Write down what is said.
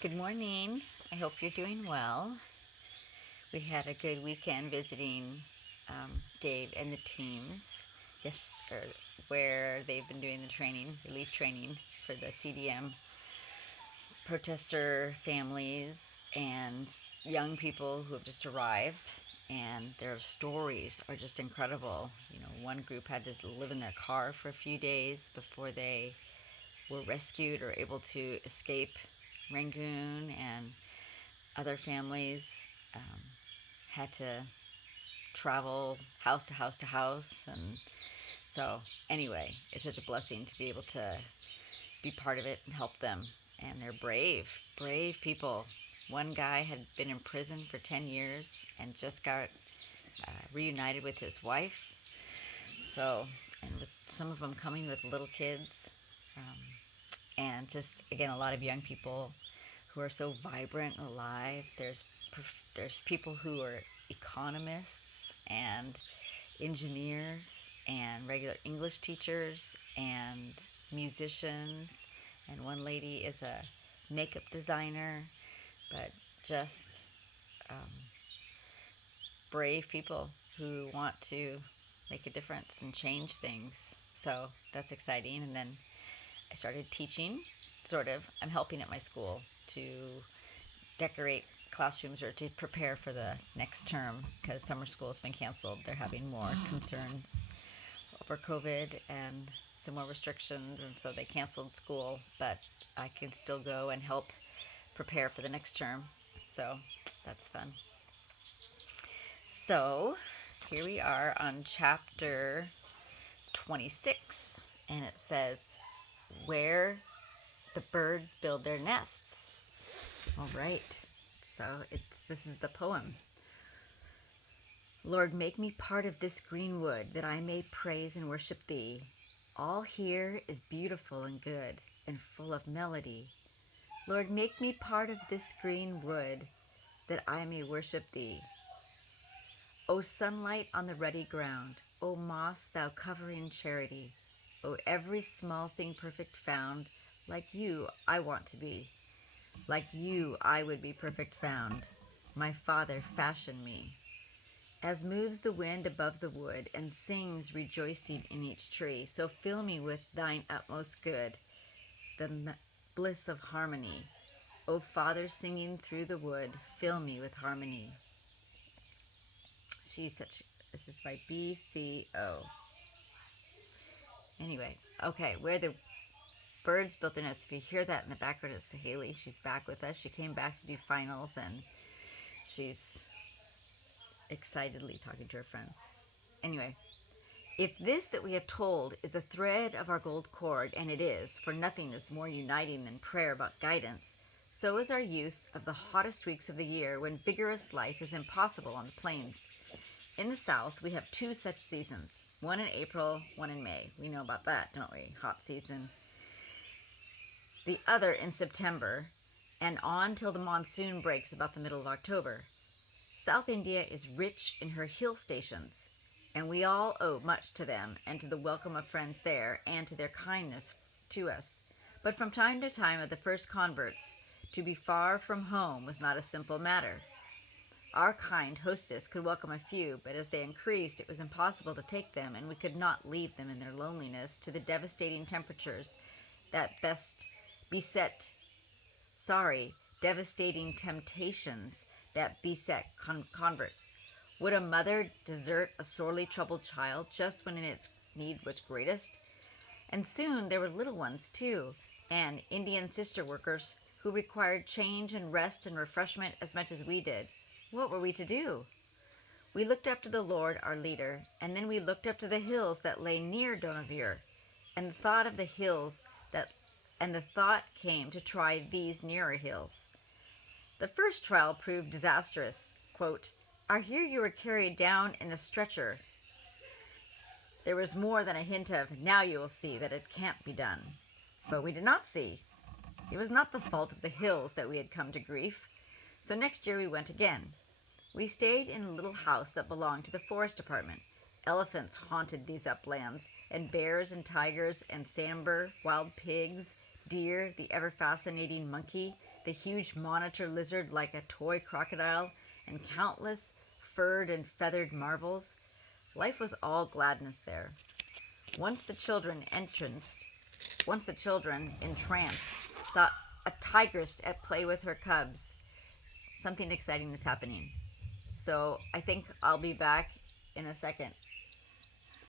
Good morning. I hope you're doing well. We had a good weekend visiting Dave and the teams. Yes, where they've been doing the training, relief training for the CDM protester families and young people who have just arrived. And their stories are just incredible. You know, one group had to live in their car for a few days before they were rescued or able to escape Rangoon, and other families had to travel house to house to house. And so, anyway, it's such a blessing to be able to be part of it and help them. And they're brave, brave people. One guy had been in prison for 10 years and just got reunited with his wife. So, and with some of them coming with little kids. And just, again, a lot of young people who are so vibrant and alive. There's people who are economists and engineers and regular English teachers and musicians, and one lady is a makeup designer, but just brave people who want to make a difference and change things. So that's exciting. And then I started teaching, sort of. I'm helping at my school to decorate classrooms or to prepare for the next term because summer school has been canceled. They're having more concerns over COVID and some more restrictions, and so they canceled school, but I can still go and help prepare for the next term. So that's fun. So here we are on chapter 26, and it says, Where the birds build their nests. All right. So this is the poem. Lord, make me part of this green wood that I may praise and worship thee. All here is beautiful and good and full of melody. Lord, make me part of this green wood that I may worship thee. O sunlight on the ruddy ground, O moss thou covering charity, O every small thing perfect found, like you I want to be. Like you I would be perfect found. My Father fashioned me. As moves the wind above the wood, and sings rejoicing in each tree, so fill me with thine utmost good, the bliss of harmony. O Father singing through the wood, fill me with harmony. This is by BCO. Anyway, okay, where the birds built their nests. If you hear that in the background, it's Haley. She's back with us. She came back to do finals, and she's excitedly talking to her friends. Anyway, if this that we have told is a thread of our gold cord, and it is, for nothing is more uniting than prayer about guidance, so is our use of the hottest weeks of the year when vigorous life is impossible on the plains. In the South, we have two such seasons, one in April, one in May. We know about that, don't we? Hot season. The other in September, and on till the monsoon breaks about the middle of October. South India is rich in her hill stations, and we all owe much to them and to the welcome of friends there and to their kindness to us. But from time to time of the first converts, to be far from home was not a simple matter. Our kind hostess could welcome a few, but as they increased, it was impossible to take them, and we could not leave them in their loneliness to the devastating temperatures that devastating temptations that beset converts. Would a mother desert a sorely troubled child just when its need was greatest? And soon there were little ones too, and Indian sister workers who required change and rest and refreshment as much as we did. What were we to do? We looked up to the Lord, our leader, and then we looked up to the hills that lay near Dohnavur, and the thought came to try these nearer hills. The first trial proved disastrous. Quote, I hear you were carried down in a stretcher. There was more than a hint of, now you will see that it can't be done. But we did not see. It was not the fault of the hills that we had come to grief. So next year we went again. We stayed in a little house that belonged to the forest department. Elephants haunted these uplands, and bears and tigers and sambar, wild pigs, deer, the ever fascinating monkey, the huge monitor lizard like a toy crocodile, and countless furred and feathered marvels. Life was all gladness there. Once the children entranced, Once the children, entranced, saw a tigress at play with her cubs, something exciting is happening. So I think I'll be back in a second.